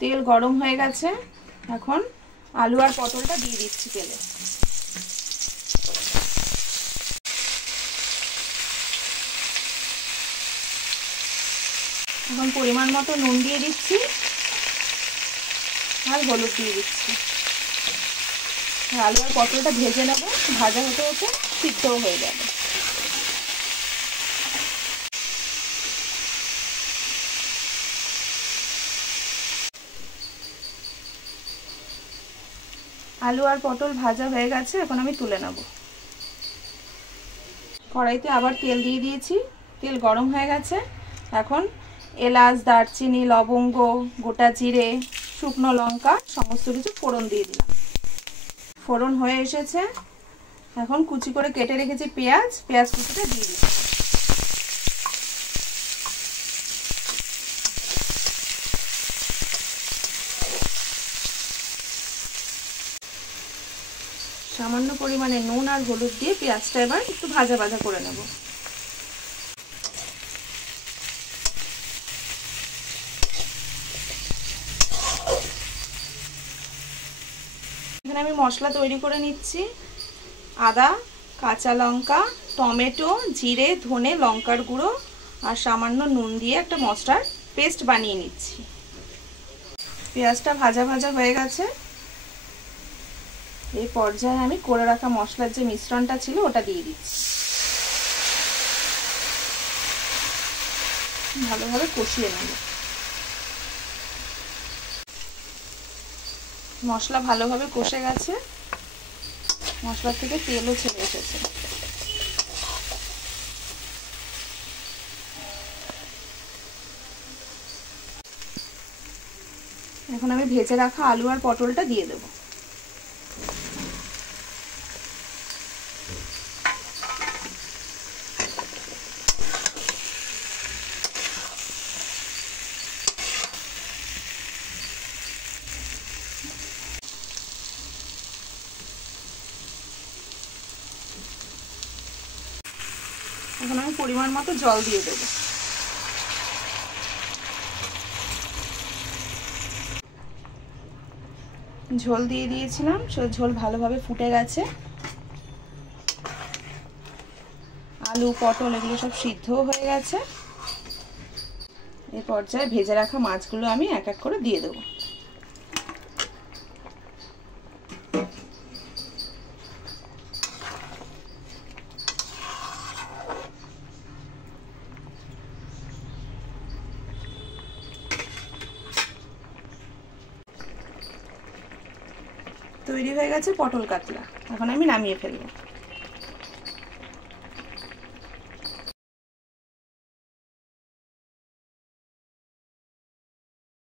তেল গরম হয়ে গেছে, এখন আলু আর পটলটা দিয়ে দিচ্ছি তেলে। এখন পরিমাণ মতো নুন দিয়ে দিচ্ছি আর হলুদ দিয়ে দিচ্ছি। আলু আর পটলটা ভেজে নেব, ভাজা হতে হতে সিদ্ধও হয়ে যাবে। আলু আর পটল ভাজা হয়ে গেছে, এখন আমি তুলে নেব। কড়াইতে আবার তেল দিয়ে দিয়েছি, তেল গরম হয়ে গেছে। এখন এলাচ, দারচিনি, লবঙ্গ, গোটা জিরে, শুকনো লঙ্কা সমস্ত কিছু ফোড়ন দিয়ে দিলাম। ফোড়ন হয়ে এসেছে, এখন কুচি করে কেটে রেখেছি পেঁয়াজ কুচিটা দিয়ে দিচ্ছি। সামান্য পরিমাণে নুন আর হলুদ দিয়ে পেঁয়াজটা এবার একটু ভাজা ভাজা করে নেব। এখানে আমি মশলা তৈরি করে নিচ্ছি। আদা, কাঁচা লঙ্কা, টমেটো, জিরে, ধনে, লঙ্কার গুঁড়ো আর সামান্য নুন দিয়ে একটা মশলার পেস্ট বানিয়ে নিচ্ছি। পেঁয়াজটা ভাজা ভাজা হয়ে গেছে, এই পর্যায়ে আমি করে রাখা মশলার যে মিশ্রণটা ছিল ওটা দিয়ে দিচ্ছি। ভালোভাবে কষিয়ে নেব। মশলা ভালোভাবে কষে গেছে, মশলা থেকে তেলও ছেড়ে এসেছে। এখন আমি ভেজে রাখা আলু আর পটলটা দিয়ে দেব। এখন আমি পরিমাণ মতো জল দিয়ে দেব। ঝোল দিয়ে দিয়েছিলাম, সেই ঝোল ভালোভাবে ফুটে গেছে। আলু, পটল এগুলো সব সিদ্ধও হয়ে গেছে। এই পর্যায়ে ভেজে রাখা মাছগুলো আমি এক এক করে দিয়ে দেবো। তৈরি হয়ে গেছে পটল কাতলা, এখন আমি নামিয়ে ফেলবো।